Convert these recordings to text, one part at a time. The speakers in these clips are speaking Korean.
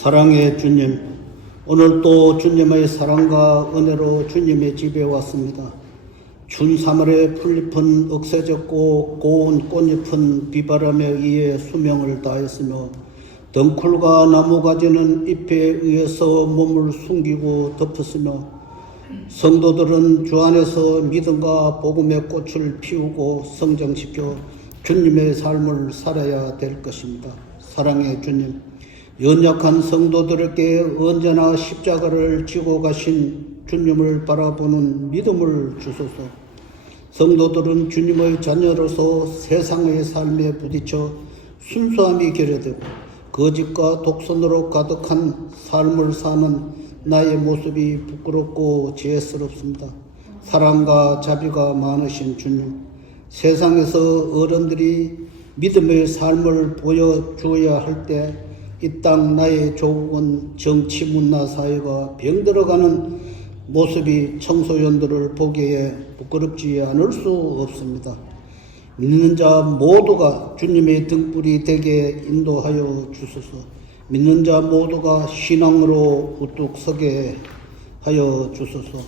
사랑의 주님, 오늘 또 주님의 사랑과 은혜로 주님의 집에 왔습니다. 춘 3월에 풀잎은 억세졌고 고운 꽃잎은 비바람에 의해 수명을 다했으며 덩쿨과 나무가지는 잎에 의해서 몸을 숨기고 덮었으며 성도들은 주 안에서 믿음과 복음의 꽃을 피우고 성장시켜 주님의 삶을 살아야 될 것입니다. 사랑의 주님, 연약한 성도들에게 언제나 십자가를 지고 가신 주님을 바라보는 믿음을 주소서. 성도들은 주님의 자녀로서 세상의 삶에 부딪혀 순수함이 결여되고 거짓과 독선으로 가득한 삶을 사는 나의 모습이 부끄럽고 죄스럽습니다. 사랑과 자비가 많으신 주님, 세상에서 어른들이 믿음의 삶을 보여주어야 할 때 이 땅 나의 조국은 정치 문화 사회가 병들어가는 모습이 청소년들을 보기에 부끄럽지 않을 수 없습니다. 믿는 자 모두가 주님의 등불이 되게 인도하여 주소서. 믿는 자 모두가 신앙으로 우뚝 서게 하여 주소서.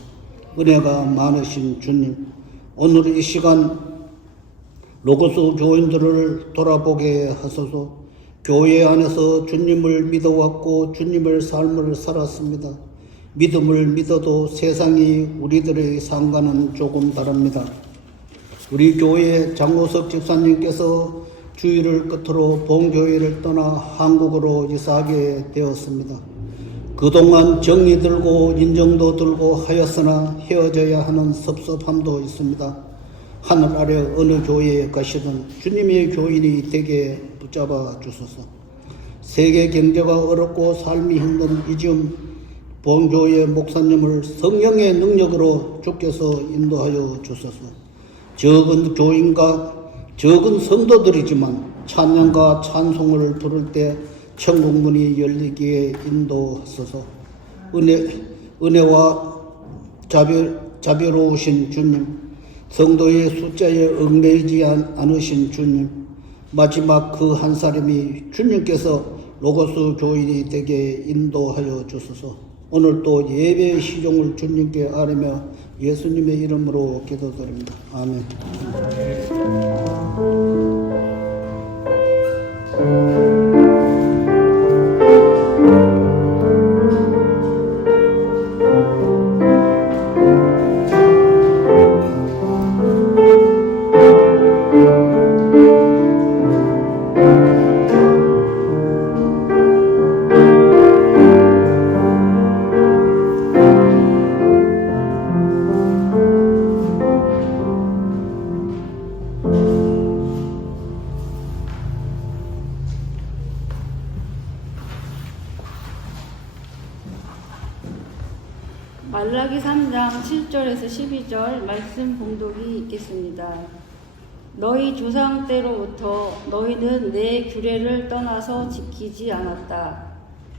은혜가 많으신 주님, 오늘 이 시간 로고스 교인들을 돌아보게 하소서. 교회 안에서 주님을 믿어왔고 주님의 삶을 살았습니다. 믿음을 믿어도 세상이 우리들의 상관은 조금 다릅니다. 우리 교회 장호석 집사님께서 주일을 끝으로 본교회를 떠나 한국으로 이사하게 되었습니다. 그동안 정이 들고 인정도 들고 하였으나 헤어져야 하는 섭섭함도 있습니다. 하늘 아래 어느 교회에 가시든 주님의 교인이 되게 붙잡아 주소서. 세계 경제가 어렵고 삶이 힘든 이즘 본교회 목사님을 성령의 능력으로 주께서 인도하여 주소서. 적은 교인과 적은 성도들이지만 찬양과 찬송을 부를 때 천국문이 열리기에 인도하소서. 은혜와 자비로우신 주님, 성도의 숫자에 얽매이지 않으신 주님, 마지막 그 한 사람이 주님께서 로고스 교인이 되게 인도하여 주소서. 오늘 또 예배의 시종을 주님께 아뢰며 예수님의 이름으로 기도드립니다. 아멘. 말라기 3장 7절에서 12절 말씀 봉독이 있겠습니다. 너희 조상 때로부터 너희는 내 규례를 떠나서 지키지 않았다.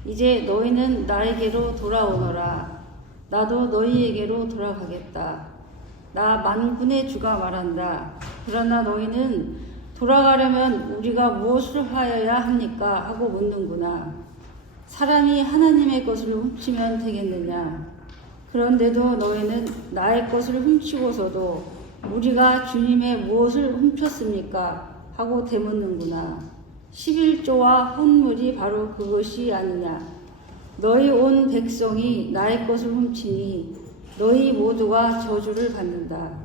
이제 너희는 나에게로 돌아오너라. 나도 너희에게로 돌아가겠다. 나 만군의 주가 말한다. 그러나 너희는 돌아가려면 우리가 무엇을 하여야 합니까? 하고 묻는구나. 사람이 하나님의 것을 훔치면 되겠느냐? 그런데도 너희는 나의 것을 훔치고서도 우리가 주님의 무엇을 훔쳤습니까? 하고 되묻는구나. 11조와 헌물이 바로 그것이 아니냐. 너희 온 백성이 나의 것을 훔치니 너희 모두가 저주를 받는다.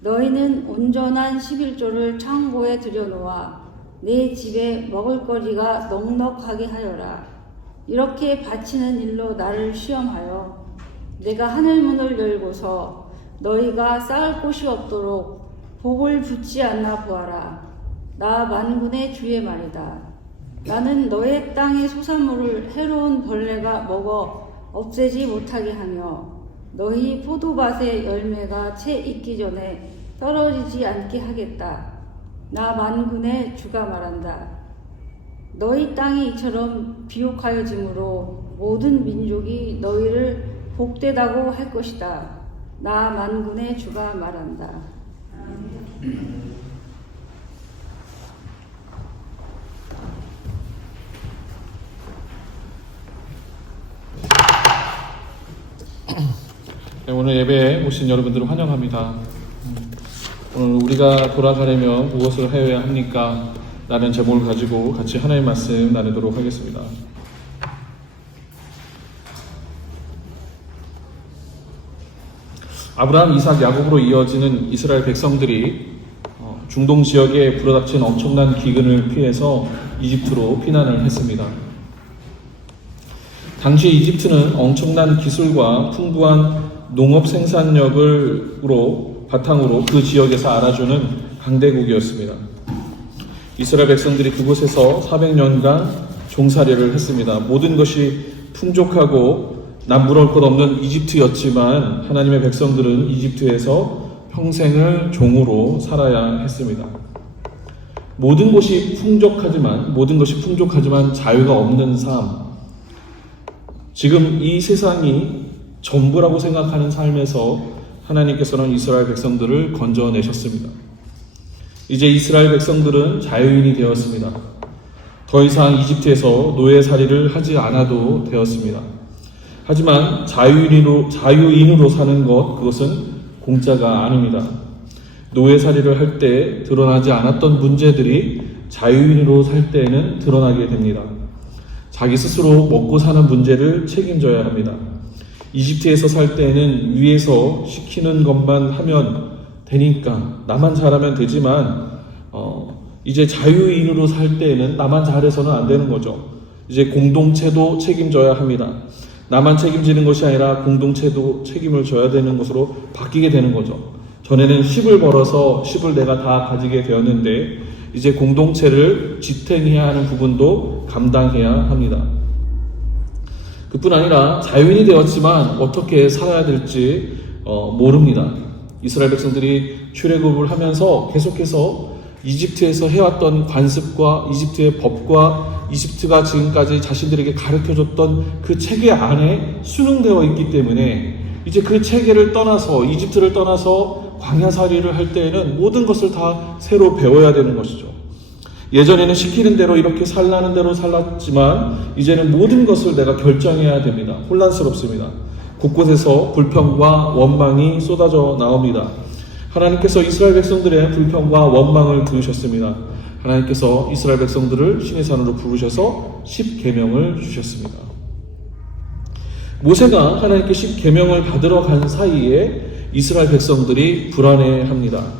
너희는 온전한 11조를 창고에 들여놓아 내 집에 먹을거리가 넉넉하게 하여라. 이렇게 바치는 일로 나를 시험하여 내가 하늘문을 열고서 너희가 쌓을 곳이 없도록 복을 붓지 않나 보아라. 나 만군의 주의 말이다. 나는 너의 땅의 소산물을 해로운 벌레가 먹어 없애지 못하게 하며 너희 포도밭의 열매가 채 익기 전에 떨어지지 않게 하겠다. 나 만군의 주가 말한다. 너희 땅이 이처럼 비옥하여짐으로 모든 민족이 너희를 복되다고 할 것이다. 나 만군의 주가 말한다. 네, 오늘 예배에 오신 여러분들을 환영합니다. 오늘 우리가 돌아가려면 무엇을 하여야 합니까? 라는 제목을 가지고 같이 하나님의 말씀 나누도록 하겠습니다. 아브라함, 이삭, 야곱으로 이어지는 이스라엘 백성들이 중동 지역에 불어닥친 엄청난 기근을 피해서 이집트로 피난을 했습니다. 당시 이집트는 엄청난 기술과 풍부한 농업 생산력으로 바탕으로 그 지역에서 알아주는 강대국이었습니다. 이스라엘 백성들이 그곳에서 400년간 종살이를 했습니다. 모든 것이 풍족하고 남부러울 것 없는 이집트였지만 하나님의 백성들은 이집트에서 평생을 종으로 살아야 했습니다. 모든 것이 풍족하지만 자유가 없는 삶. 지금 이 세상이 전부라고 생각하는 삶에서 하나님께서는 이스라엘 백성들을 건져내셨습니다. 이제 이스라엘 백성들은 자유인이 되었습니다. 더 이상 이집트에서 노예살이를 하지 않아도 되었습니다. 하지만 자유인으로 사는 그것은 공짜가 아닙니다. 노예살이를 할 때 드러나지 않았던 문제들이 자유인으로 살 때에는 드러나게 됩니다. 자기 스스로 먹고 사는 문제를 책임져야 합니다. 이집트에서 살 때에는 위에서 시키는 것만 하면 되니까 나만 잘하면 되지만 이제 자유인으로 살 때에는 나만 잘해서는 안 되는 거죠. 이제 공동체도 책임져야 합니다. 나만 책임지는 것이 아니라 공동체도 책임을 져야 되는 것으로 바뀌게 되는 거죠. 전에는 10을 벌어서 10을 내가 다 가지게 되었는데 이제 공동체를 지탱해야 하는 부분도 감당해야 합니다. 그뿐 아니라 자유인이 되었지만 어떻게 살아야 될지 모릅니다. 이스라엘 백성들이 출애굽을 하면서 계속해서 이집트에서 해왔던 관습과 이집트의 법과 이집트가 지금까지 자신들에게 가르쳐줬던 그 체계 안에 수능되어 있기 때문에 이제 그 체계를 떠나서 이집트를 떠나서 광야살이를 할 때에는 모든 것을 다 새로 배워야 되는 것이죠. 예전에는 시키는 대로 이렇게 살라는 대로 살았지만 이제는 모든 것을 내가 결정해야 됩니다. 혼란스럽습니다. 곳곳에서 불평과 원망이 쏟아져 나옵니다. 하나님께서 이스라엘 백성들의 불평과 원망을 들으셨습니다. 하나님께서 이스라엘 백성들을 신의 산으로 부르셔서 10계명을 주셨습니다. 모세가 하나님께 10계명을 받으러 간 사이에 이스라엘 백성들이 불안해합니다.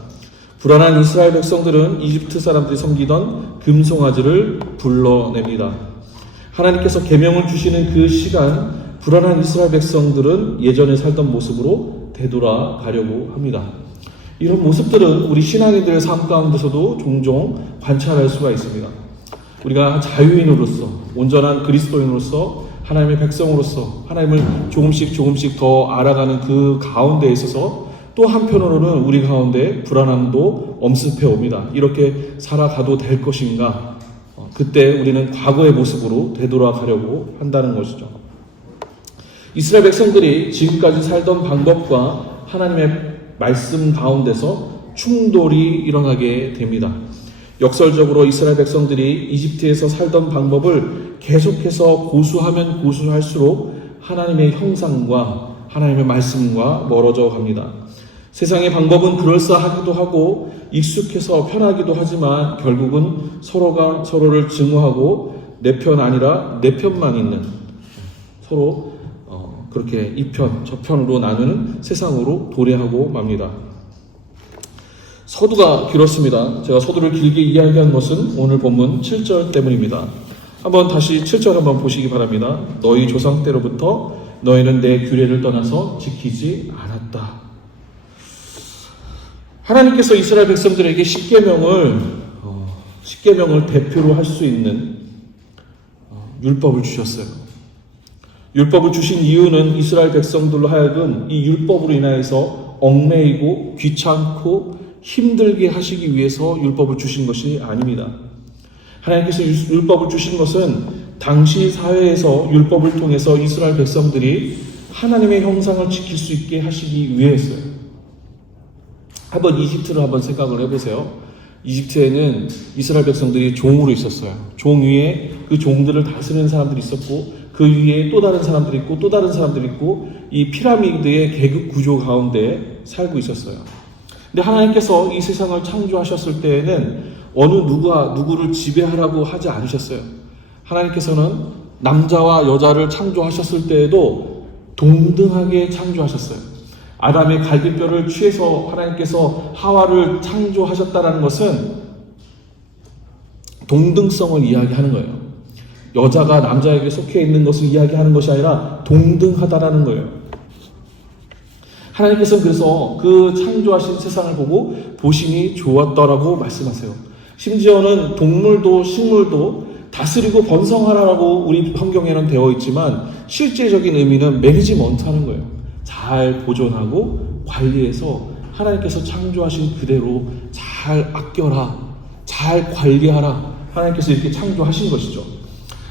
불안한 이스라엘 백성들은 이집트 사람들이 섬기던 금송아지를 불러냅니다. 하나님께서 계명을 주시는 그 시간 불안한 이스라엘 백성들은 예전에 살던 모습으로 되돌아가려고 합니다. 이런 모습들은 우리 신앙인들의 삶 가운데서도 종종 관찰할 수가 있습니다. 우리가 자유인으로서 온전한 그리스도인으로서 하나님의 백성으로서 하나님을 조금씩 더 알아가는 그 가운데에 있어서 또 한편으로는 우리 가운데 불안함도 엄습해 옵니다. 이렇게 살아가도 될 것인가? 그때 우리는 과거의 모습으로 되돌아가려고 한다는 것이죠. 이스라엘 백성들이 지금까지 살던 방법과 하나님의 말씀 가운데서 충돌이 일어나게 됩니다. 역설적으로 이스라엘 백성들이 이집트에서 살던 방법을 계속해서 고수하면 고수할수록 하나님의 형상과 하나님의 말씀과 멀어져 갑니다. 세상의 방법은 그럴싸하기도 하고 익숙해서 편하기도 하지만 결국은 서로가 서로를 증오하고 내 편 아니라 내 편만 있는 서로 그렇게 이 편, 저 편으로 나누는 세상으로 도래하고 맙니다. 서두가 길었습니다. 제가 서두를 길게 이야기한 것은 오늘 본문 7절 때문입니다. 한번 다시 7절 한번 보시기 바랍니다. 너희 조상 때로부터 너희는 내 규례를 떠나서 지키지 않았다. 하나님께서 이스라엘 백성들에게 10계명을 대표로 할 수 있는 율법을 주셨어요. 율법을 주신 이유는 이스라엘 백성들로 하여금 이 율법으로 인하여서 얽매이고 귀찮고 힘들게 하시기 위해서 율법을 주신 것이 아닙니다. 하나님께서 율법을 주신 것은 당시 사회에서 율법을 통해서 이스라엘 백성들이 하나님의 형상을 지킬 수 있게 하시기 위해서요. 한번 이집트를 한번 생각을 해보세요. 이집트에는 이스라엘 백성들이 종으로 있었어요. 종 위에 그 종들을 다스리는 사람들이 있었고 그 위에 또 다른 사람들이 있고 또 다른 사람들이 있고 이 피라미드의 계급 구조 가운데 살고 있었어요. 근데 하나님께서 이 세상을 창조하셨을 때에는 어느 누가 누구를 지배하라고 하지 않으셨어요. 하나님께서는 남자와 여자를 창조하셨을 때에도 동등하게 창조하셨어요. 아담의 갈비뼈를 취해서 하나님께서 하와를 창조하셨다는 것은 동등성을 이야기하는 거예요. 여자가 남자에게 속해 있는 것을 이야기하는 것이 아니라 동등하다라는 거예요. 하나님께서는 그래서 그 창조하신 세상을 보고 보시니 좋았더라고 말씀하세요. 심지어는 동물도 식물도 다스리고 번성하라고 우리 성경에는 되어 있지만 실제적인 의미는 매니지먼트하는 거예요. 잘 보존하고 관리해서 하나님께서 창조하신 그대로 잘 아껴라, 잘 관리하라. 하나님께서 이렇게 창조하신 것이죠.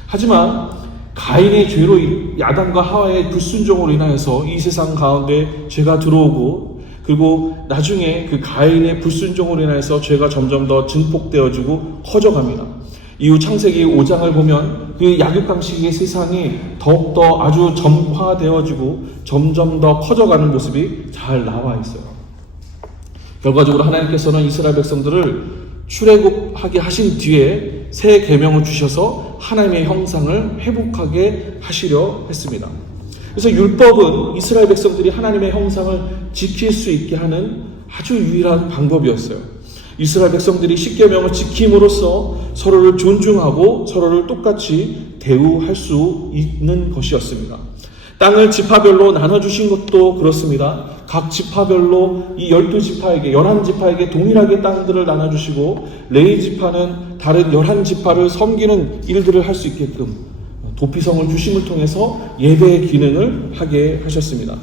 하지만 가인의 죄로 아담과 하와의 불순종으로 인하여서 이 세상 가운데 죄가 들어오고 그리고 나중에 그 가인의 불순종으로 인하여서 죄가 점점 더 증폭되어지고 커져갑니다. 이후 창세기 5장을 보면 그 약육강식의 세상이 더욱더 아주 점화되어지고 점점 더 커져가는 모습이 잘 나와 있어요. 결과적으로 하나님께서는 이스라엘 백성들을 출애굽하게 하신 뒤에 새 계명을 주셔서 하나님의 형상을 회복하게 하시려 했습니다. 그래서 율법은 이스라엘 백성들이 하나님의 형상을 지킬 수 있게 하는 아주 유일한 방법이었어요. 이스라엘 백성들이 십계명을 지킴으로써 서로를 존중하고 서로를 똑같이 대우할 수 있는 것이었습니다. 땅을 지파별로 나눠주신 것도 그렇습니다. 각 지파별로 이 12지파에게 11지파에게 동일하게 땅들을 나눠주시고 레위 지파는 다른 11지파를 섬기는 일들을 할 수 있게끔 도피성을 주심을 통해서 예배의 기능을 하게 하셨습니다.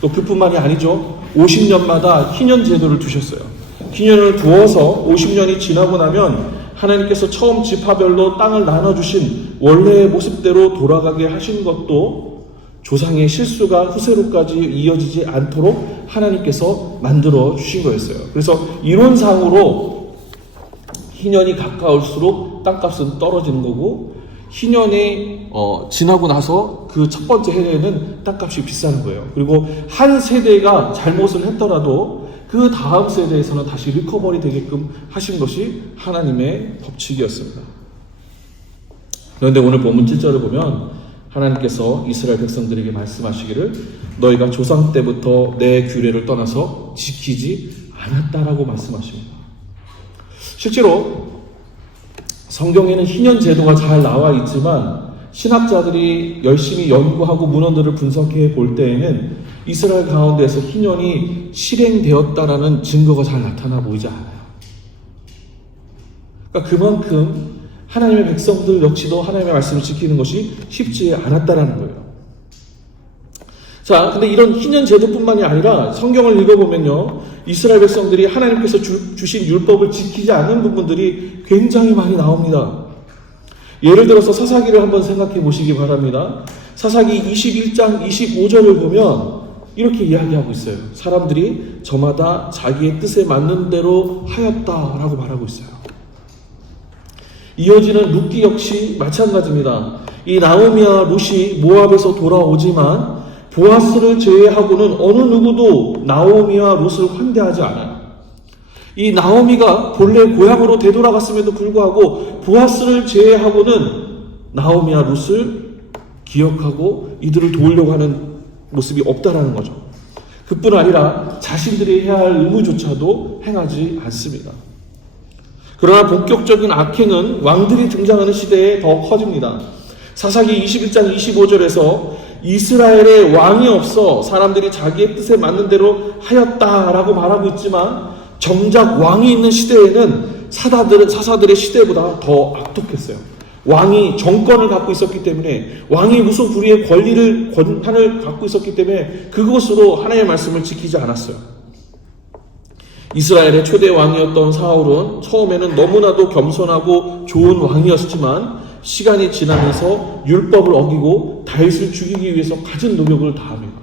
또 그뿐만이 아니죠. 50년마다 희년 제도를 두셨어요. 희년을 두어서 50년이 지나고 나면 하나님께서 처음 지파별로 땅을 나눠주신 원래의 모습대로 돌아가게 하신 것도 조상의 실수가 후세로까지 이어지지 않도록 하나님께서 만들어 주신 거였어요. 그래서 이론상으로 희년이 가까울수록 땅값은 떨어지는 거고 희년이 지나고 나서 그 첫 번째 해에는 땅값이 비싸는 거예요. 그리고 한 세대가 잘못을 했더라도 그 다음 세대에서는 다시 리커버리 되게끔 하신 것이 하나님의 법칙이었습니다. 그런데 오늘 본문 7절을 보면 하나님께서 이스라엘 백성들에게 말씀하시기를 너희가 조상 때부터 내 규례를 떠나서 지키지 않았다라고 말씀하십니다. 실제로 성경에는 희년 제도가 잘 나와 있지만 신학자들이 열심히 연구하고 문헌들을 분석해 볼 때에는 이스라엘 가운데에서 희년이 실행되었다라는 증거가 잘 나타나 보이지 않아요. 그러니까 그만큼 하나님의 백성들 역시도 하나님의 말씀을 지키는 것이 쉽지 않았다라는 거예요. 자, 근데 이런 희년 제도뿐만이 아니라 성경을 읽어보면요, 이스라엘 백성들이 하나님께서 주신 율법을 지키지 않은 부분들이 굉장히 많이 나옵니다. 예를 들어서 사사기를 한번 생각해 보시기 바랍니다. 사사기 21장 25절을 보면 이렇게 이야기하고 있어요. 사람들이 저마다 자기의 뜻에 맞는 대로 하였다라고 말하고 있어요. 이어지는 룻기 역시 마찬가지입니다. 이 나오미와 룻이 모압에서 돌아오지만 보아스를 제외하고는 어느 누구도 나오미와 룻을 환대하지 않아요. 이 나오미가 본래 고향으로 되돌아갔음에도 불구하고 보아스를 제외하고는 나오미와 룻을 기억하고 이들을 도우려고 하는 모습이 없다라는 거죠. 그뿐 아니라 자신들이 해야 할 의무조차도 행하지 않습니다. 그러나 본격적인 악행은 왕들이 등장하는 시대에 더 커집니다. 사사기 21장 25절에서 이스라엘에 왕이 없어 사람들이 자기의 뜻에 맞는 대로 하였다라고 말하고 있지만 정작 왕이 있는 시대에는 사사들의 시대보다 더 악독했어요. 왕이 정권을 갖고 있었기 때문에 왕이 무소불위의 권한을 갖고 있었기 때문에 그것으로 하나님의 말씀을 지키지 않았어요. 이스라엘의 최대 왕이었던 사울은 처음에는 너무나도 겸손하고 좋은 왕이었지만 시간이 지나면서 율법을 어기고 다윗을 죽이기 위해서 갖은 노력을 다합니다.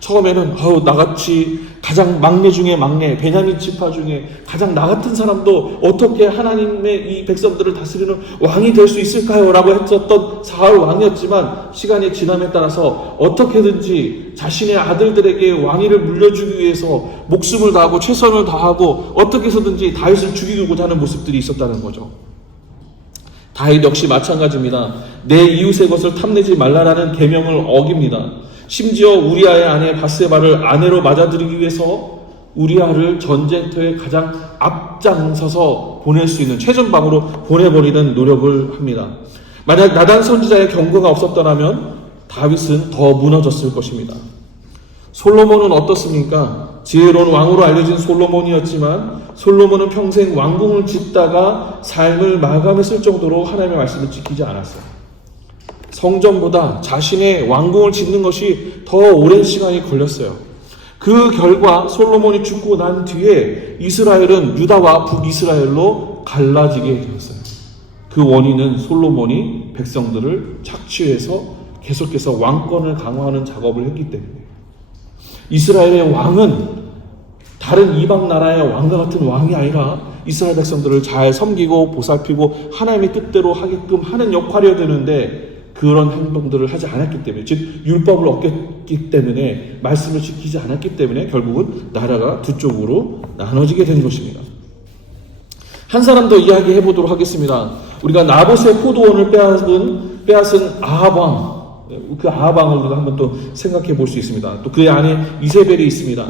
처음에는 나같이 가장 막내 중에 막내, 베냐민 지파 중에 가장 나 같은 사람도 어떻게 하나님의 이 백성들을 다스리는 왕이 될 수 있을까요? 라고 했었던 사울 왕이었지만 시간이 지남에 따라서 어떻게든지 자신의 아들들에게 왕위를 물려주기 위해서 목숨을 다하고 최선을 다하고 어떻게 해서든지 다윗을 죽이고자 하는 모습들이 있었다는 거죠. 다윗 역시 마찬가지입니다. 내 이웃의 것을 탐내지 말라라는 계명을 어깁니다. 심지어 우리아의 아내 바세바를 아내로 맞아들이기 위해서 우리아를 전쟁터에 가장 앞장서서 보낼 수 있는 최전방으로 보내버리는 노력을 합니다. 만약 나단 선지자의 경고가 없었더라면 다윗은 더 무너졌을 것입니다. 솔로몬은 어떻습니까? 지혜로운 왕으로 알려진 솔로몬이었지만 솔로몬은 평생 왕궁을 짓다가 삶을 마감했을 정도로 하나님의 말씀을 지키지 않았어요. 성전보다 자신의 왕궁을 짓는 것이 더 오랜 시간이 걸렸어요. 그 결과 솔로몬이 죽고 난 뒤에 이스라엘은 유다와 북이스라엘로 갈라지게 되었어요. 그 원인은 솔로몬이 백성들을 착취해서 계속해서 왕권을 강화하는 작업을 했기 때문에 이스라엘의 왕은 다른 이방 나라의 왕과 같은 왕이 아니라 이스라엘 백성들을 잘 섬기고 보살피고 하나님의 뜻대로 하게끔 하는 역할이어야 되는데 그런 행동들을 하지 않았기 때문에, 즉 율법을 어겼기 때문에, 말씀을 지키지 않았기 때문에 결국은 나라가 두 쪽으로 나눠지게 된 것입니다. 한 사람 더 이야기해 보도록 하겠습니다. 우리가 나봇의 포도원을 빼앗은 아합 왕, 그 아합 왕을 우리가 한번 또 생각해 볼 수 있습니다. 또 그의 아내 이세벨이 있습니다.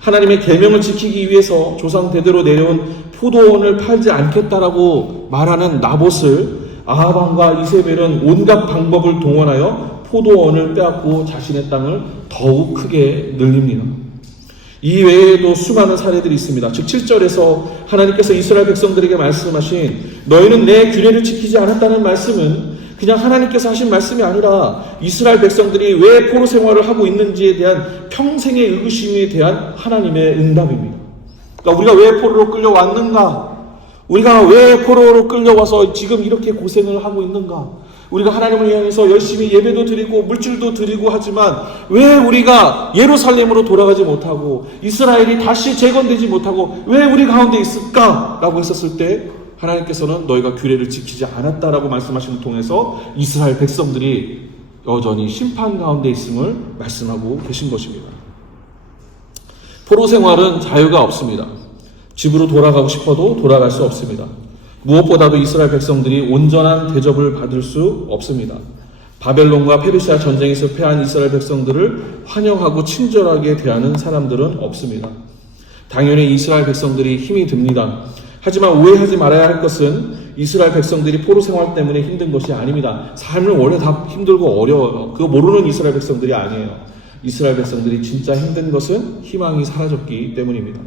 하나님의 계명을 지키기 위해서 조상 대대로 내려온 포도원을 팔지 않겠다라고 말하는 나봇을 아합 왕과 이세벨은 온갖 방법을 동원하여 포도원을 빼앗고 자신의 땅을 더욱 크게 늘립니다. 이 외에도 수많은 사례들이 있습니다. 즉 7절에서 하나님께서 이스라엘 백성들에게 말씀하신 너희는 내 규례를 지키지 않았다는 말씀은 그냥 하나님께서 하신 말씀이 아니라 이스라엘 백성들이 왜 포로 생활을 하고 있는지에 대한 평생의 의구심에 대한 하나님의 응답입니다. 그러니까 우리가 왜 포로로 끌려왔는가? 우리가 왜 포로로 끌려와서 지금 이렇게 고생을 하고 있는가? 우리가 하나님을 향해서 열심히 예배도 드리고 물질도 드리고 하지만 왜 우리가 예루살렘으로 돌아가지 못하고 이스라엘이 다시 재건되지 못하고 왜 우리 가운데 있을까? 라고 했었을 때 하나님께서는 너희가 규례를 지키지 않았다라고 말씀하심을 통해서 이스라엘 백성들이 여전히 심판 가운데 있음을 말씀하고 계신 것입니다. 포로 생활은 자유가 없습니다. 집으로 돌아가고 싶어도 돌아갈 수 없습니다. 무엇보다도 이스라엘 백성들이 온전한 대접을 받을 수 없습니다. 바벨론과 페르시아 전쟁에서 패한 이스라엘 백성들을 환영하고 친절하게 대하는 사람들은 없습니다. 당연히 이스라엘 백성들이 힘이 듭니다. 하지만 오해하지 말아야 할 것은 이스라엘 백성들이 포로 생활 때문에 힘든 것이 아닙니다. 삶은 원래 다 힘들고 어려워요. 그거 모르는 이스라엘 백성들이 아니에요. 이스라엘 백성들이 진짜 힘든 것은 희망이 사라졌기 때문입니다.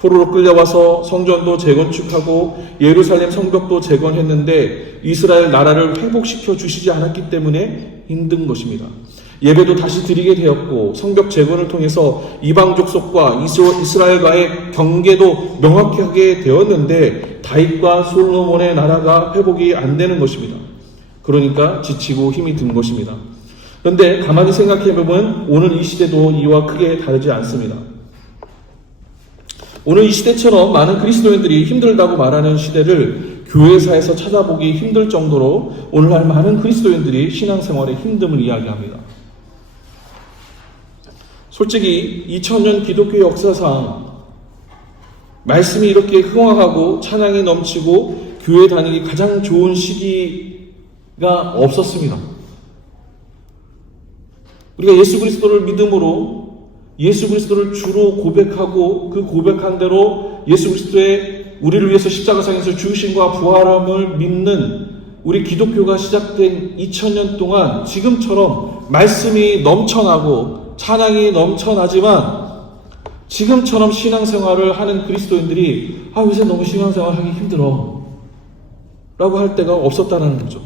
포로로 끌려와서 성전도 재건축하고 예루살렘 성벽도 재건했는데 이스라엘 나라를 회복시켜 주시지 않았기 때문에 힘든 것입니다. 예배도 다시 드리게 되었고 성벽 재건을 통해서 이방 족속과 이스라엘과의 경계도 명확하게 되었는데 다윗과 솔로몬의 나라가 회복이 안 되는 것입니다. 그러니까 지치고 힘이 든 것입니다. 그런데 가만히 생각해보면 오늘 이 시대도 이와 크게 다르지 않습니다. 오늘 이 시대처럼 많은 그리스도인들이 힘들다고 말하는 시대를 교회사에서 찾아보기 힘들 정도로 오늘날 많은 그리스도인들이 신앙생활의 힘듦을 이야기합니다. 솔직히 2000년 기독교 역사상 말씀이 이렇게 흥황하고 찬양이 넘치고 교회 다니기 가장 좋은 시기가 없었습니다. 우리가 예수 그리스도를 믿음으로 예수 그리스도를 주로 고백하고 그 고백한 대로 예수 그리스도의 우리를 위해서 십자가상에서 죽으심과 부활함을 믿는 우리 기독교가 시작된 2000년 동안 지금처럼 말씀이 넘쳐나고 찬양이 넘쳐나지만 지금처럼 신앙생활을 하는 그리스도인들이 요새 너무 신앙생활 하기 힘들어 라고 할 때가 없었다는 거죠.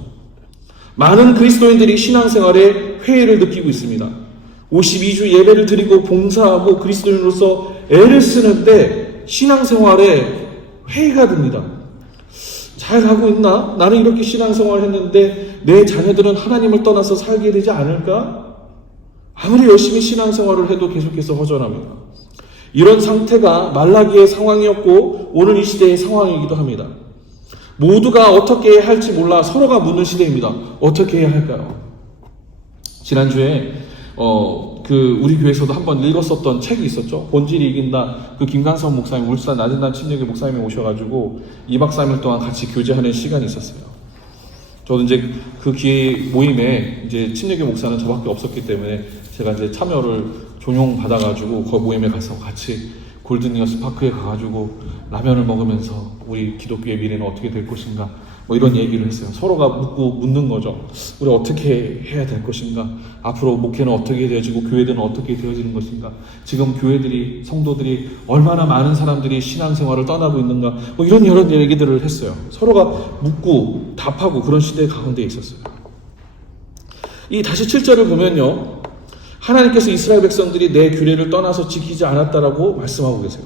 많은 그리스도인들이 신앙생활에 회의를 느끼고 있습니다. 52주 예배를 드리고 봉사하고 그리스도인으로서 애를 쓰는데 신앙생활에 회의가 듭니다. 잘 하고 있나? 나는 이렇게 신앙생활을 했는데 내 자녀들은 하나님을 떠나서 살게 되지 않을까? 아무리 열심히 신앙생활을 해도 계속해서 허전합니다. 이런 상태가 말라기의 상황이었고 오늘 이 시대의 상황이기도 합니다. 모두가 어떻게 해야 할지 몰라 서로가 묻는 시대입니다. 어떻게 해야 할까요? 지난주에 우리 교회에서도 한번 읽었었던 책이 있었죠. 본질이 이긴다. 그 김강성 목사님, 울산 나진단 침례교 목사님이 오셔가지고 2박 3일 동안 같이 교제하는 시간이 있었어요. 저도 이제 그 기회 모임에 이제 침례교 목사는 저밖에 없었기 때문에 제가 이제 참여를 종용 받아가지고 그 모임에 가서 같이 골든이어스 파크에 가가지고 라면을 먹으면서 우리 기독교의 미래는 어떻게 될 것인가 뭐 이런 얘기를 했어요. 서로가 묻는 거죠. 우리 어떻게 해야 될 것인가? 앞으로 목회는 어떻게 되어지고 교회들은 어떻게 되어지는 것인가? 지금 교회들이 성도들이 얼마나 많은 사람들이 신앙생활을 떠나고 있는가? 뭐 이런 여러 얘기들을 했어요. 서로가 묻고 답하고 그런 시대 가운데 있었어요. 이 다시 7절을 보면요. 하나님께서 이스라엘 백성들이 내 규례를 떠나서 지키지 않았다라고 말씀하고 계세요.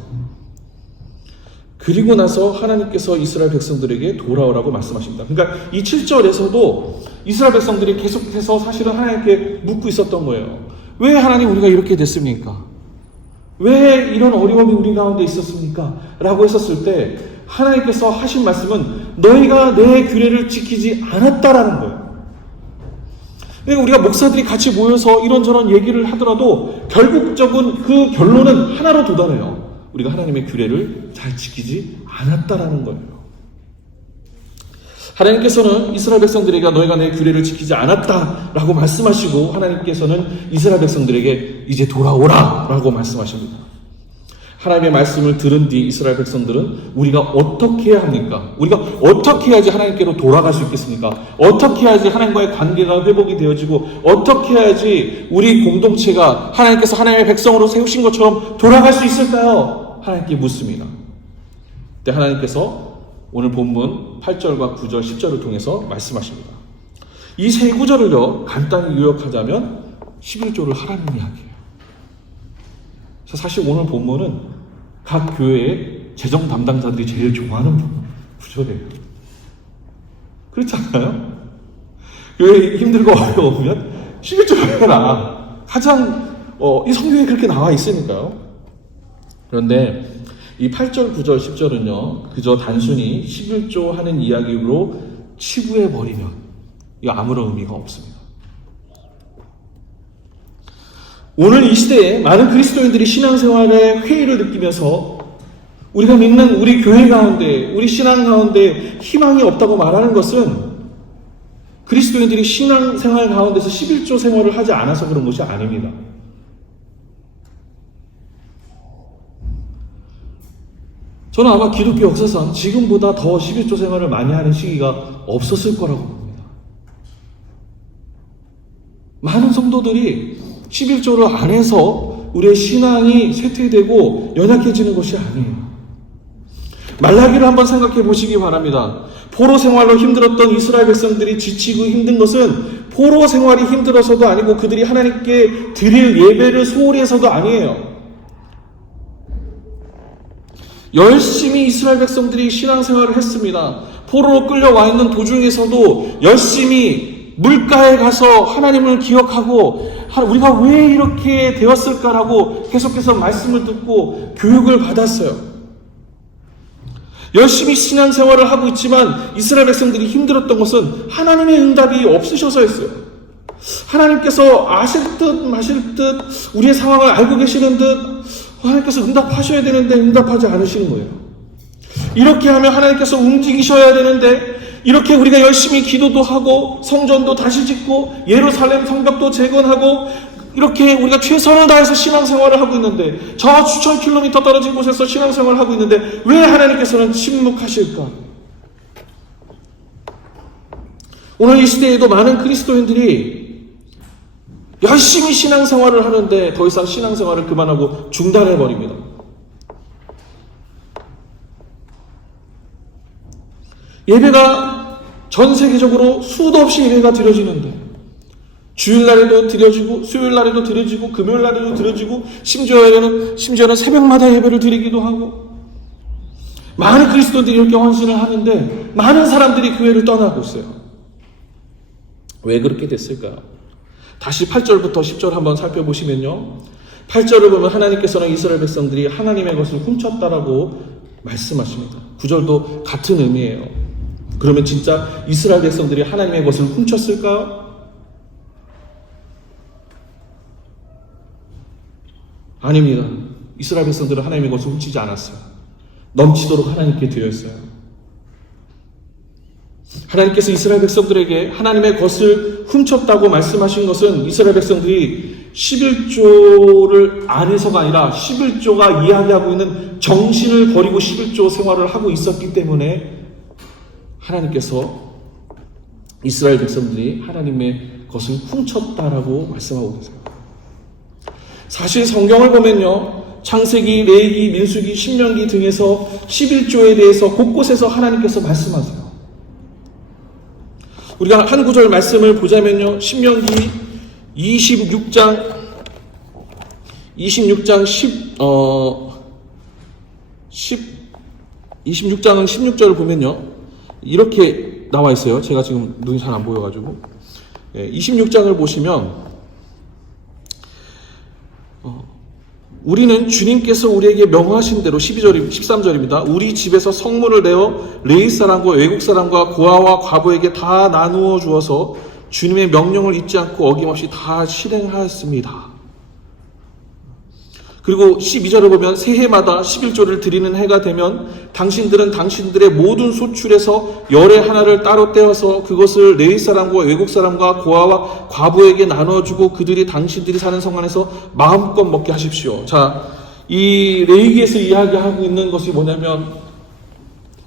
그리고 나서 하나님께서 이스라엘 백성들에게 돌아오라고 말씀하십니다. 그러니까 이 7절에서도 이스라엘 백성들이 계속해서 사실은 하나님께 묻고 있었던 거예요. 왜 하나님 우리가 이렇게 됐습니까? 왜 이런 어려움이 우리 가운데 있었습니까? 라고 했었을 때 하나님께서 하신 말씀은 너희가 내 규례를 지키지 않았다라는 거예요. 그러니까 우리가 목사들이 같이 모여서 이런저런 얘기를 하더라도 결국적인 그 결론은 하나로 도달해요. 우리가 하나님의 규례를 잘 지키지 않았다라는 거예요. 하나님께서는 이스라엘 백성들에게 너희가 내 규례를 지키지 않았다라고 말씀하시고 하나님께서는 이스라엘 백성들에게 이제 돌아오라라고 말씀하십니다. 하나님의 말씀을 들은 뒤 이스라엘 백성들은 우리가 어떻게 해야 합니까? 우리가 어떻게 해야지 하나님께로 돌아갈 수 있겠습니까? 어떻게 해야지 하나님과의 관계가 회복이 되어지고 어떻게 해야지 우리 공동체가 하나님께서 하나님의 백성으로 세우신 것처럼 돌아갈 수 있을까요? 하나님께 묻습니다. 그때 하나님께서 오늘 본문 8절과 9절, 10절을 통해서 말씀하십니다. 이 세 구절을요 간단히 요약하자면 11조를 하라는 이야기예요. 사실 오늘 본문은 각 교회의 재정 담당자들이 제일 좋아하는 구절이에요. 그렇지 않아요? 교회 힘들고 어려우면 11조를 해라. 가장 이 성경에 그렇게 나와 있으니까요. 그런데 이 8절, 9절, 10절은요 그저 단순히 11조 하는 이야기로 치부해버리면 이거 아무런 의미가 없습니다. 오늘 이 시대에 많은 그리스도인들이 신앙생활의 회의를 느끼면서 우리가 믿는 우리 교회 가운데, 우리 신앙 가운데 희망이 없다고 말하는 것은 그리스도인들이 신앙생활 가운데서 11조 생활을 하지 않아서 그런 것이 아닙니다. 저는 아마 기독교 역사상 지금보다 더 11조 생활을 많이 하는 시기가 없었을 거라고 봅니다. 많은 성도들이 11조를 안 해서 우리의 신앙이 쇠퇴되고 연약해지는 것이 아니에요. 말라기를 한번 생각해 보시기 바랍니다. 포로 생활로 힘들었던 이스라엘 백성들이 지치고 힘든 것은 포로 생활이 힘들어서도 아니고 그들이 하나님께 드릴 예배를 소홀히 해서도 아니에요. 열심히 이스라엘 백성들이 신앙생활을 했습니다. 포로로 끌려와 있는 도중에서도 열심히 물가에 가서 하나님을 기억하고 우리가 왜 이렇게 되었을까라고 계속해서 말씀을 듣고 교육을 받았어요. 열심히 신앙생활을 하고 있지만 이스라엘 백성들이 힘들었던 것은 하나님의 응답이 없으셔서였어요. 하나님께서 아실 듯 마실 듯 우리의 상황을 알고 계시는 듯 하나님께서 응답하셔야 되는데 응답하지 않으시는 거예요. 이렇게 하면 하나님께서 움직이셔야 되는데 이렇게 우리가 열심히 기도도 하고 성전도 다시 짓고 예루살렘 성벽도 재건하고 이렇게 우리가 최선을 다해서 신앙생활을 하고 있는데 저 수천 킬로미터 떨어진 곳에서 신앙생활을 하고 있는데 왜 하나님께서는 침묵하실까? 오늘 이 시대에도 많은 그리스도인들이 열심히 신앙생활을 하는데 더 이상 신앙생활을 그만하고 중단해버립니다. 예배가 전 세계적으로 수도 없이 예배가 드려지는데 주일날에도 드려지고 수요일날에도 드려지고 금요일날에도 드려지고 심지어는 새벽마다 예배를 드리기도 하고 많은 그리스도인들이 이렇게 헌신을 하는데 많은 사람들이 교회를 떠나고 있어요. 왜 그렇게 됐을까요? 다시 8절부터 10절 한번 살펴보시면요. 8절을 보면 하나님께서는 이스라엘 백성들이 하나님의 것을 훔쳤다라고 말씀하십니다. 9절도 같은 의미예요. 그러면 진짜 이스라엘 백성들이 하나님의 것을 훔쳤을까요? 아닙니다. 이스라엘 백성들은 하나님의 것을 훔치지 않았어요. 넘치도록 하나님께 드렸어요. 하나님께서 이스라엘 백성들에게 하나님의 것을 훔쳤다고 말씀하신 것은 이스라엘 백성들이 11조를 안에서가 아니라 11조가 이야기하고 있는 정신을 버리고 11조 생활을 하고 있었기 때문에 하나님께서 이스라엘 백성들이 하나님의 것을 훔쳤다라고 말씀하고 계세요. 사실 성경을 보면요, 창세기, 레위기, 민수기, 신명기 등에서 11조에 대해서 곳곳에서 하나님께서 말씀하세요. 우리가 한 구절 말씀을 보자면요, 신명기 26장 26장은 16절을 보면요, 이렇게 나와 있어요. 제가 지금 눈이 잘 안 보여가지고 26장을 보시면 우리는 주님께서 우리에게 명하신 대로 13절입니다. 우리 집에서 성물을 내어 레위 사람과 외국 사람과 고아와 과부에게 다 나누어 주어서 주님의 명령을 잊지 않고 어김없이 다 실행하였습니다. 그리고 12절을 보면 새해마다 11조를 드리는 해가 되면 당신들은 당신들의 모든 소출에서 열의 하나를 따로 떼어서 그것을 레위 사람과 외국 사람과 고아와 과부에게 나눠주고 그들이 당신들이 사는 성 안에서 마음껏 먹게 하십시오. 자, 이 레위기에서 이야기하고 있는 것이 뭐냐면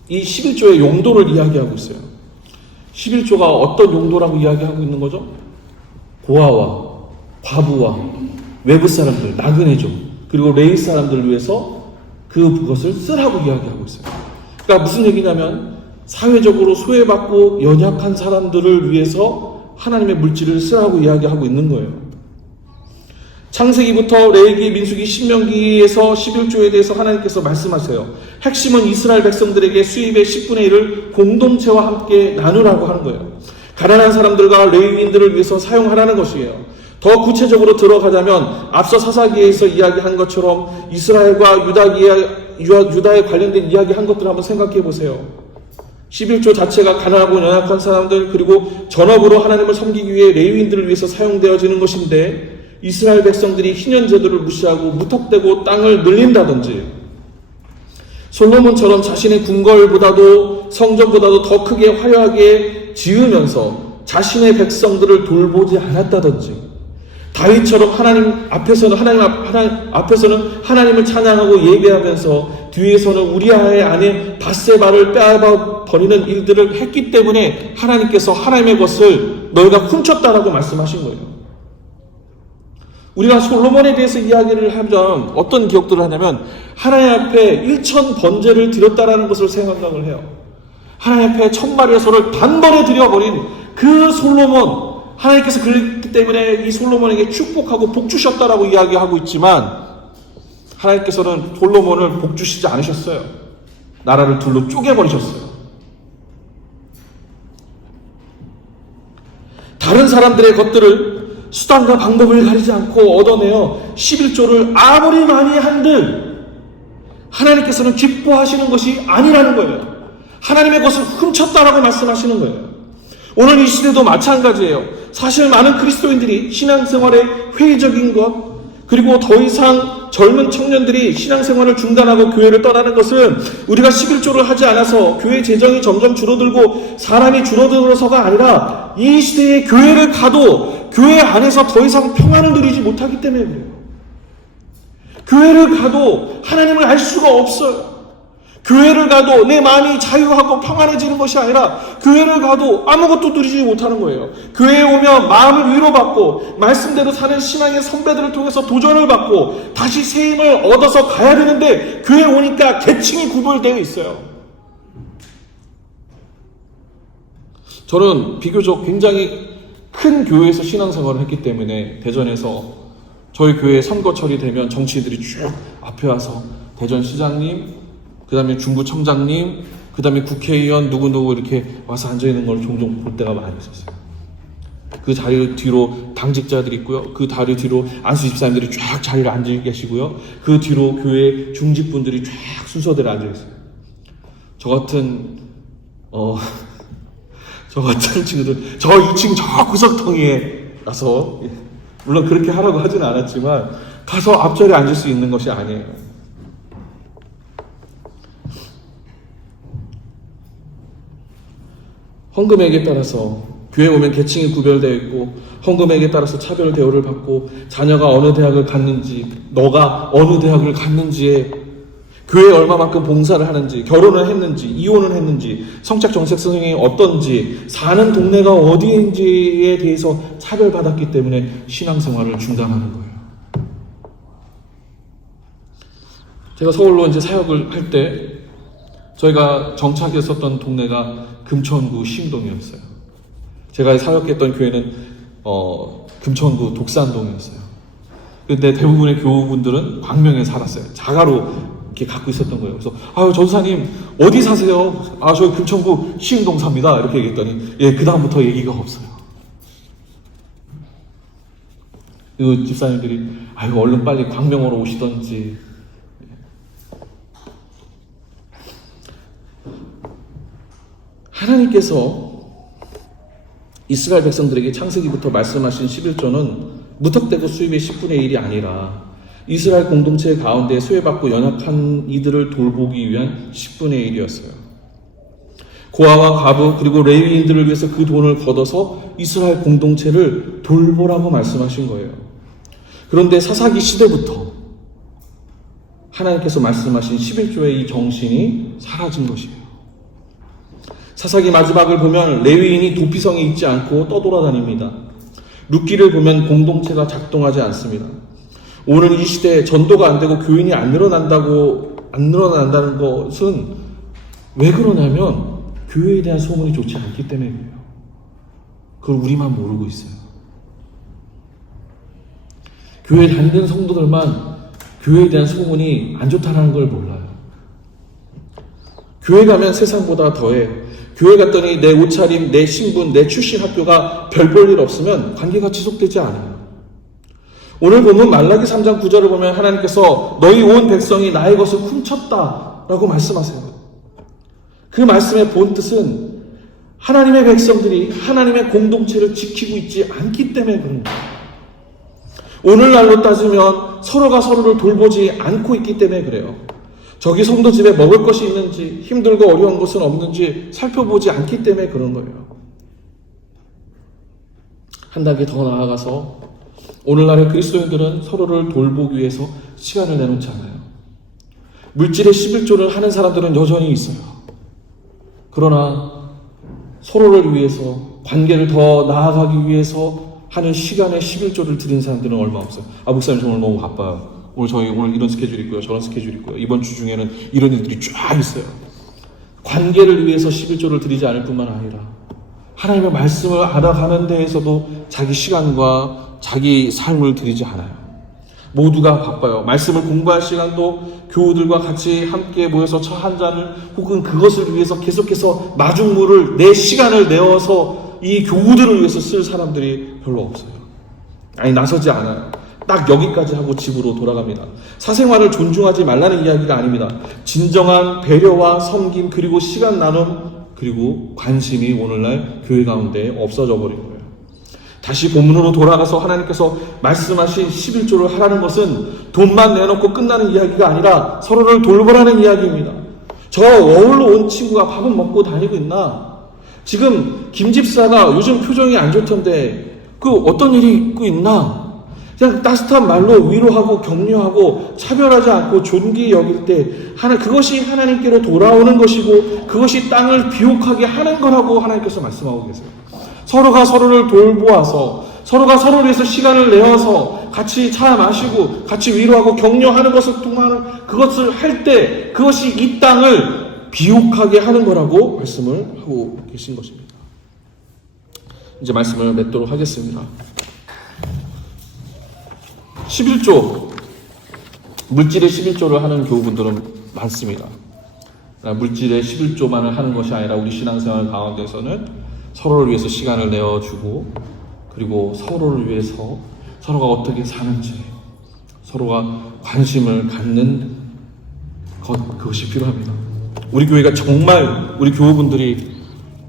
이 11조의 용도를 이야기하고 있어요. 11조가 어떤 용도라고 이야기하고 있는 거죠? 고아와 과부와 외부 사람들, 나그네족, 그리고 레위 사람들을 위해서 그것을 쓰라고 이야기하고 있어요. 그러니까 무슨 얘기냐면 사회적으로 소외받고 연약한 사람들을 위해서 하나님의 물질을 쓰라고 이야기하고 있는 거예요. 창세기부터 레위기, 민수기, 신명기에서 11조에 대해서 하나님께서 말씀하세요. 핵심은 이스라엘 백성들에게 수입의 10분의 1을 공동체와 함께 나누라고 하는 거예요. 가난한 사람들과 레위인들을 위해서 사용하라는 것이에요. 더 구체적으로 들어가자면 앞서 사사기에서 이야기한 것처럼 이스라엘과 유다에 관련된 이야기한 것들을 한번 생각해 보세요. 11조 자체가 가난하고 연약한 사람들, 그리고 전업으로 하나님을 섬기기 위해 레위인들을 위해서 사용되어지는 것인데 이스라엘 백성들이 희년제도를 무시하고 무턱대고 땅을 늘린다든지 솔로몬처럼 자신의 궁궐보다도 성전보다도 더 크게 화려하게 지으면서 자신의 백성들을 돌보지 않았다든지 다윗처럼 하나님 앞에서는 하나님을 찬양하고 예배하면서 뒤에서는 우리아의 아내 밧세바를 빼앗아 버리는 일들을 했기 때문에 하나님께서 하나님의 것을 너희가 훔쳤다라고 말씀하신 거예요. 우리가 솔로몬에 대해서 이야기를 하면 어떤 기억들을 하냐면 하나님 앞에 1000번제를 드렸다라는 것을 생각을 해요. 하나님 앞에 1000마리의 소를 단번에 드려버린 그 솔로몬, 하나님께서 그렇기 때문에 이 솔로몬에게 축복하고 복 주셨다라고 이야기하고 있지만 하나님께서는 솔로몬을 복 주시지 않으셨어요. 나라를 둘로 쪼개버리셨어요. 다른 사람들의 것들을 수단과 방법을 가리지 않고 얻어내어 11조를 아무리 많이 한들 하나님께서는 기뻐하시는 것이 아니라는 거예요. 하나님의 것을 훔쳤다라고 말씀하시는 거예요. 오늘 이 시대도 마찬가지예요. 사실 많은 그리스도인들이 신앙생활에 회의적인 것, 그리고 더 이상 젊은 청년들이 신앙생활을 중단하고 교회를 떠나는 것은 우리가 11조를 하지 않아서 교회 재정이 점점 줄어들고 사람이 줄어들어서가 아니라 이 시대에 교회를 가도 교회 안에서 더 이상 평안을 누리지 못하기 때문에 그래요. 교회를 가도 하나님을 알 수가 없어요. 교회를 가도 내 마음이 자유하고 평안해지는 것이 아니라 교회를 가도 아무것도 누리지 못하는 거예요. 교회에 오면 마음을 위로받고 말씀대로 사는 신앙의 선배들을 통해서 도전을 받고 다시 새 힘을 얻어서 가야 되는데 교회에 오니까 계층이 구별되어 있어요. 저는 비교적 굉장히 큰 교회에서 신앙생활을 했기 때문에 대전에서 저희 교회 선거철이 되면 정치인들이 쭉 앞에 와서 대전시장님, 그 다음에 중구청장님, 그 다음에 국회의원 누구누구 이렇게 와서 앉아있는 걸 종종 볼 때가 많이 있었어요. 그 자리 뒤로 당직자들이 있고요. 그 다리 뒤로 안수 집사님들이 쫙 자리를 앉아 계시고요. 그 뒤로 교회 중직분들이 쫙 순서대로 앉아 있어요. 저 같은 친구들, 저 2층 저 구석텅이에 가서, 물론 그렇게 하라고 하지는 않았지만, 가서 앞자리에 앉을 수 있는 것이 아니에요. 헌금액에 따라서, 교회 오면 계층이 구별되어 있고, 헌금액에 따라서 차별 대우를 받고, 자녀가 어느 대학을 갔는지, 너가 어느 대학을 갔는지에, 교회에 얼마만큼 봉사를 하는지, 결혼을 했는지, 이혼을 했는지, 성적 정책 성향이 어떤지, 사는 동네가 어디인지에 대해서 차별받았기 때문에 신앙생활을 중단하는 거예요. 제가 서울로 이제 사역을 할 때, 저희가 정착했었던 동네가 금천구 신동이었어요. 제가 사역했던 교회는 금천구 독산동이었어요. 근데 대부분의 교우분들은 광명에 살았어요. 자가로 이렇게 갖고 있었던 거예요. 그래서 전사님 어디 사세요? 저희 금천구 신동 삽니다. 이렇게 얘기했더니 그 다음부터 얘기가 없어요. 그 집사님들이 얼른 빨리 광명으로 오시던지. 하나님께서 이스라엘 백성들에게 창세기부터 말씀하신 11조는 무턱대고 수입의 10분의 1이 아니라 이스라엘 공동체 가운데 소외받고 연약한 이들을 돌보기 위한 10분의 1이었어요. 고아와 과부 그리고 레위인들을 위해서 그 돈을 걷어서 이스라엘 공동체를 돌보라고 말씀하신 거예요. 그런데 사사기 시대부터 하나님께서 말씀하신 11조의 이 정신이 사라진 것이에요. 사사기 마지막을 보면 레위인이 도피성에 있지 않고 떠돌아다닙니다. 룻기를 보면 공동체가 작동하지 않습니다. 오늘 이 시대에 전도가 안 되고 교인이 안 늘어난다는 것은 왜 그러냐면 교회에 대한 소문이 좋지 않기 때문에 그래요. 그걸 우리만 모르고 있어요. 교회 다니는 성도들만 교회에 대한 소문이 안 좋다는 걸 몰라요. 교회 가면 세상보다 더해요. 교회 갔더니 내 옷차림, 내 신분, 내 출신 학교가 별 볼 일 없으면 관계가 지속되지 않아요. 오늘 보면 말라기 3장 9절을 보면 하나님께서 너희 온 백성이 나의 것을 훔쳤다 라고 말씀하세요. 그 말씀의 본 뜻은 하나님의 백성들이 하나님의 공동체를 지키고 있지 않기 때문에 그런 거예요. 오늘날로 따지면 서로가 서로를 돌보지 않고 있기 때문에 그래요. 저기 성도 집에 먹을 것이 있는지 힘들고 어려운 것은 없는지 살펴보지 않기 때문에 그런 거예요. 한 단계 더 나아가서 오늘날의 그리스도인들은 서로를 돌보기 위해서 시간을 내놓지 않아요. 물질의 11조를 하는 사람들은 여전히 있어요. 그러나 서로를 위해서 관계를 더 나아가기 위해서 하는 시간의 11조를 드린 사람들은 얼마 없어요. 목사님 저 오늘 너무 바빠요. 오늘 이런 스케줄이 있고요. 저런 스케줄이 있고요. 이번 주 중에는 이런 일들이 쫙 있어요. 관계를 위해서 11조를 드리지 않을 뿐만 아니라 하나님의 말씀을 알아가는 데에서도 자기 시간과 자기 삶을 드리지 않아요. 모두가 바빠요. 말씀을 공부할 시간도 교우들과 같이 함께 모여서 차 한 잔을 혹은 그것을 위해서 계속해서 마중물을 내 시간을 내어서 이 교우들을 위해서 쓸 사람들이 별로 없어요. 나서지 않아요. 딱 여기까지 하고 집으로 돌아갑니다. 사생활을 존중하지 말라는 이야기가 아닙니다. 진정한 배려와 섬김 그리고 시간 나눔 그리고 관심이 오늘날 교회 가운데 없어져 버린 거예요. 다시 본문으로 돌아가서 하나님께서 말씀하신 11조를 하라는 것은 돈만 내놓고 끝나는 이야기가 아니라 서로를 돌보라는 이야기입니다. 저 어울러 온 친구가 밥은 먹고 다니고 있나? 지금 김 집사가 요즘 표정이 안 좋던데 어떤 일이 있고 있나? 그냥 따뜻한 말로 위로하고 격려하고 차별하지 않고 존귀히 여길 때 그것이 하나님께로 돌아오는 것이고 그것이 땅을 비옥하게 하는 거라고 하나님께서 말씀하고 계세요. 서로가 서로를 돌보아서 서로가 서로를 위해서 시간을 내어서 같이 차 마시고 같이 위로하고 격려하는 것을 통하는 그것을 할 때 그것이 이 땅을 비옥하게 하는 거라고 말씀을 하고 계신 것입니다. 이제 말씀을 맺도록 하겠습니다. 11조, 물질의 11조를 하는 교우분들은 많습니다. 물질의 11조만을 하는 것이 아니라 우리 신앙생활 가운데서는 서로를 위해서 시간을 내어주고 그리고 서로를 위해서 서로가 어떻게 사는지 서로가 관심을 갖는 그것이 필요합니다. 우리 교회가 정말 우리 교우분들이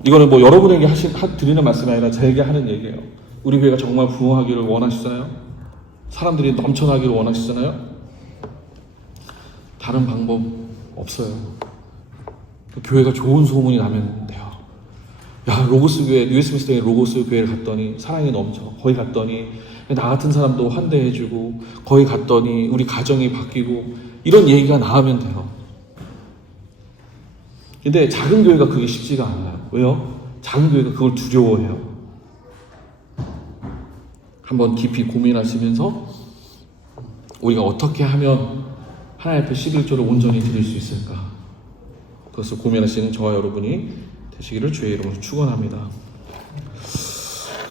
이거는 뭐 여러분에게 드리는 말씀이 아니라 저에게 하는 얘기예요. 우리 교회가 정말 부흥하기를 원하시잖아요. 사람들이 넘쳐나기를 원하시잖아요. 다른 방법 없어요. 교회가 좋은 소문이 나면 돼요. 야, 로고스 교회, 뉴웨스트민스터의 로고스 교회를 갔더니 사랑이 넘쳐. 거기 갔더니 나 같은 사람도 환대해주고, 거기 갔더니 우리 가정이 바뀌고, 이런 얘기가 나오면 돼요. 근데 작은 교회가 그게 쉽지가 않아요. 왜요? 작은 교회가 그걸 두려워해요. 한번 깊이 고민하시면서 우리가 어떻게 하면 하나님 앞에 11조를 온전히 드릴 수 있을까? 그것을 고민하시는 저와 여러분이 되시기를 주의 이름으로 축원합니다.